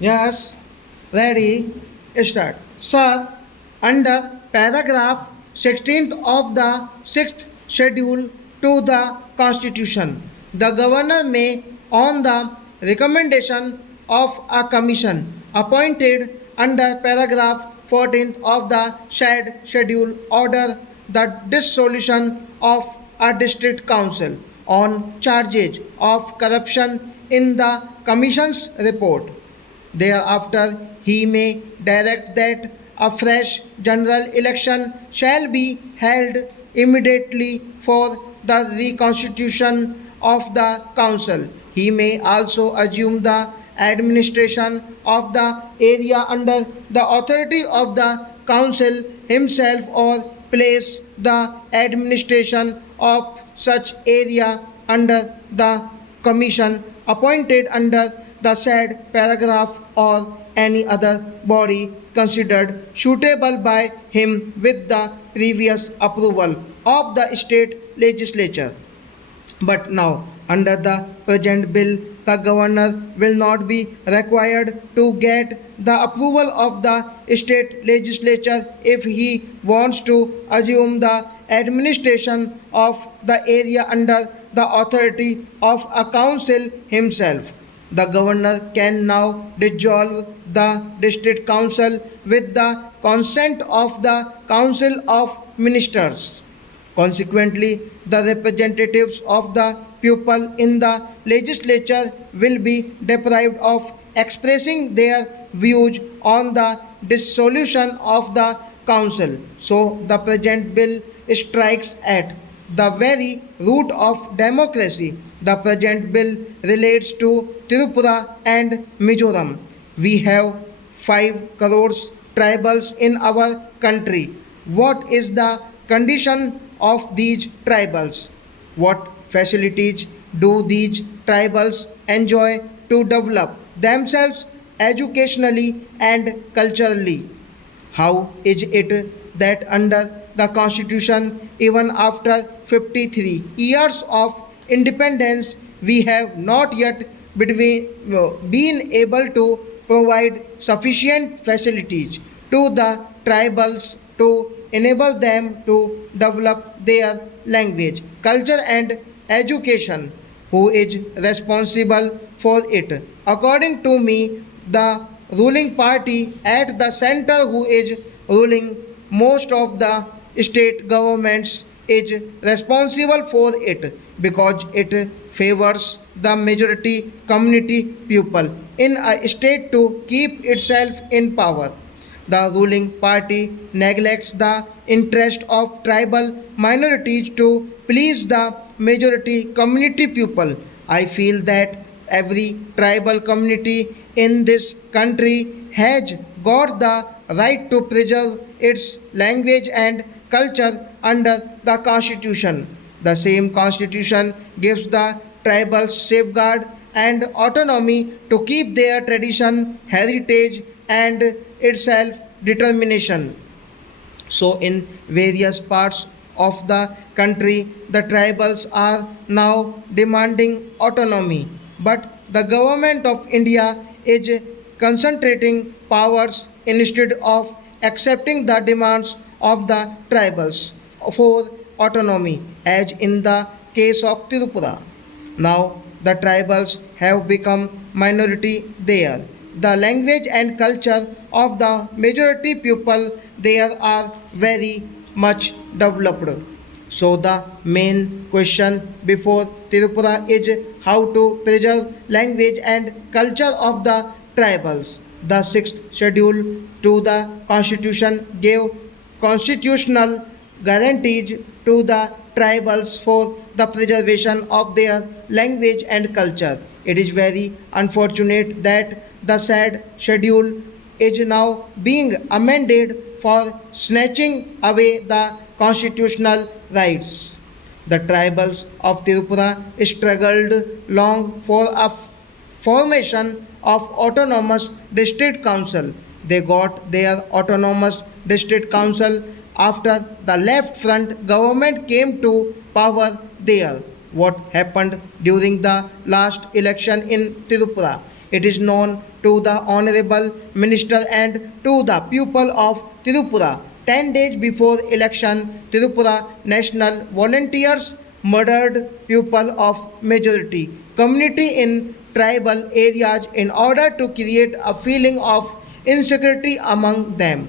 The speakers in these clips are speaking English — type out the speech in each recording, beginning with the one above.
Yes, ready, start. Sir, under paragraph 16th of the 6th schedule to the Constitution, the governor may, on the recommendation of a commission appointed under paragraph 14th of the said schedule, order the dissolution of a district council on charges of corruption in the commission's report. Thereafter, he may direct that a fresh general election shall be held immediately for the reconstitution of the council. He may also assume the administration of the area under the authority of the council himself or place the administration of such area under the commission appointed under the said paragraph or any other body considered suitable by him with the previous approval of the state legislature. But now, under the present bill, the governor will not be required to get the approval of the state legislature if he wants to assume the administration of the area under the authority of a council himself. The governor can now dissolve the district council with the consent of the council of ministers. Consequently, the representatives of the people in the legislature will be deprived of expressing their views on the dissolution of the council. So, the present bill strikes at the very root of democracy. The present bill relates to Tripura and Mizoram. We have 5 crores tribals in our country. What is the condition of these tribals? What facilities do these tribals enjoy to develop themselves educationally and culturally? How is it that under the Constitution, even after 53 years of independence, we have not yet been able to provide sufficient facilities to the tribals to enable them to develop their language, culture, and education? Who is responsible for it? According to me, the ruling party at the center, who is ruling most of the state governments, is responsible for it because it favors the majority community people in a state to keep itself in power. The ruling party neglects the interest of tribal minorities to please the majority community people. I feel that every tribal community in this country has got the right to preserve its language and culture under the Constitution. The same Constitution gives the tribals safeguard and autonomy to keep their tradition, heritage, and its self determination. So, in various parts of the country, the tribals are now demanding autonomy, but the government of India is concentrating powers instead of accepting the demands of the tribals for autonomy, as in the case of Tirupura. Now, the tribals have become minority there. The language and culture of the majority people there are very much developed. So the main question before Tirupura is how to preserve language and culture of the tribals. The sixth schedule to the constitution gave constitutional guarantees to the tribals for the preservation of their language and culture. It is very unfortunate that the said schedule is now being amended for snatching away the constitutional rights. The tribals of Tirupura struggled long for a formation of autonomous district council. They got their autonomous district council after the left front government came to power there. What happened during the last election in Tirupura? It is known to the Honorable Minister and to the people of Tirupura. 10 days before election, Tirupura National Volunteers murdered people of majority community in tribal areas in order to create a feeling of insecurity among them.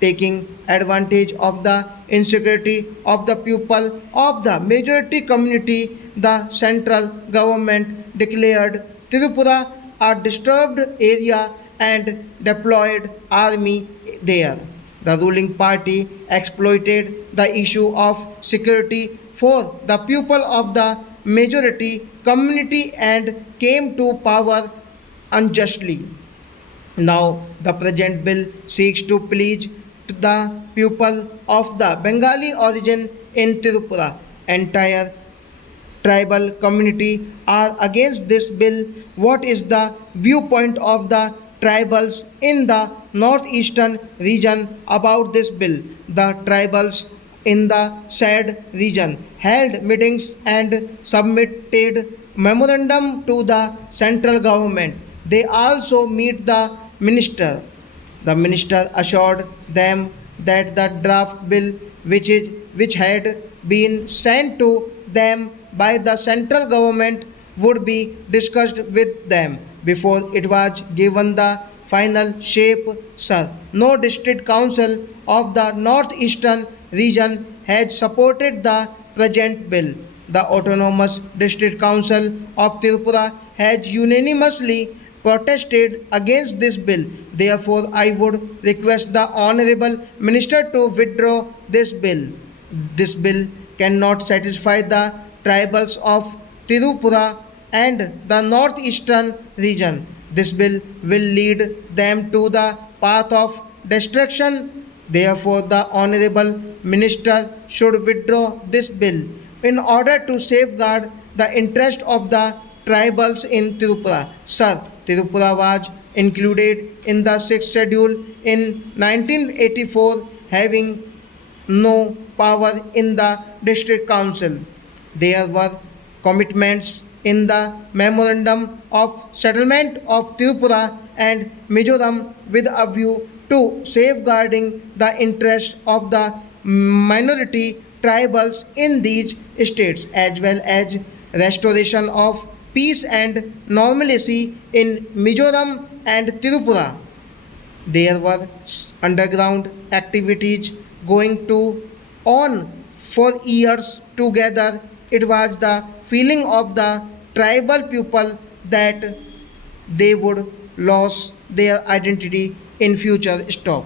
Taking advantage of the insecurity of the people of the majority community, the central government declared Tirupura a disturbed area and deployed army there. The ruling party exploited the issue of security for the people of the majority community and came to power unjustly. Now, the present bill seeks to please to the people of the Bengali origin in Tirupura. Entire tribal community are against this bill. What is the viewpoint of the tribals in the northeastern region about this bill? The tribals in the said region held meetings and submitted memorandum to the central government. They also meet the minister. The minister assured them that the draft bill which had been sent to them by the central government would be discussed with them before it was given the final shape. Sir, no district council of the northeastern region has supported the present bill. The Autonomous District Council of Tirupura has unanimously protested against this bill. Therefore, I would request the Honorable Minister to withdraw this bill. This bill cannot satisfy the tribals of Tirupura and the northeastern region. This bill will lead them to the path of destruction. Therefore, the Honorable Minister should withdraw this bill in order to safeguard the interest of the tribals in Tirupura. Sir, Tirupura was included in the 6th schedule in 1984, having no power in the district council. There were commitments in the memorandum of settlement of Tirupura and Mizoram with a view to safeguarding the interests of the minority tribals in these states as well as restoration of peace and normalcy in Mizoram and Tirupura. There were underground activities going to on for years together. It was the feeling of the tribal people that they would lose their identity in future. Stop.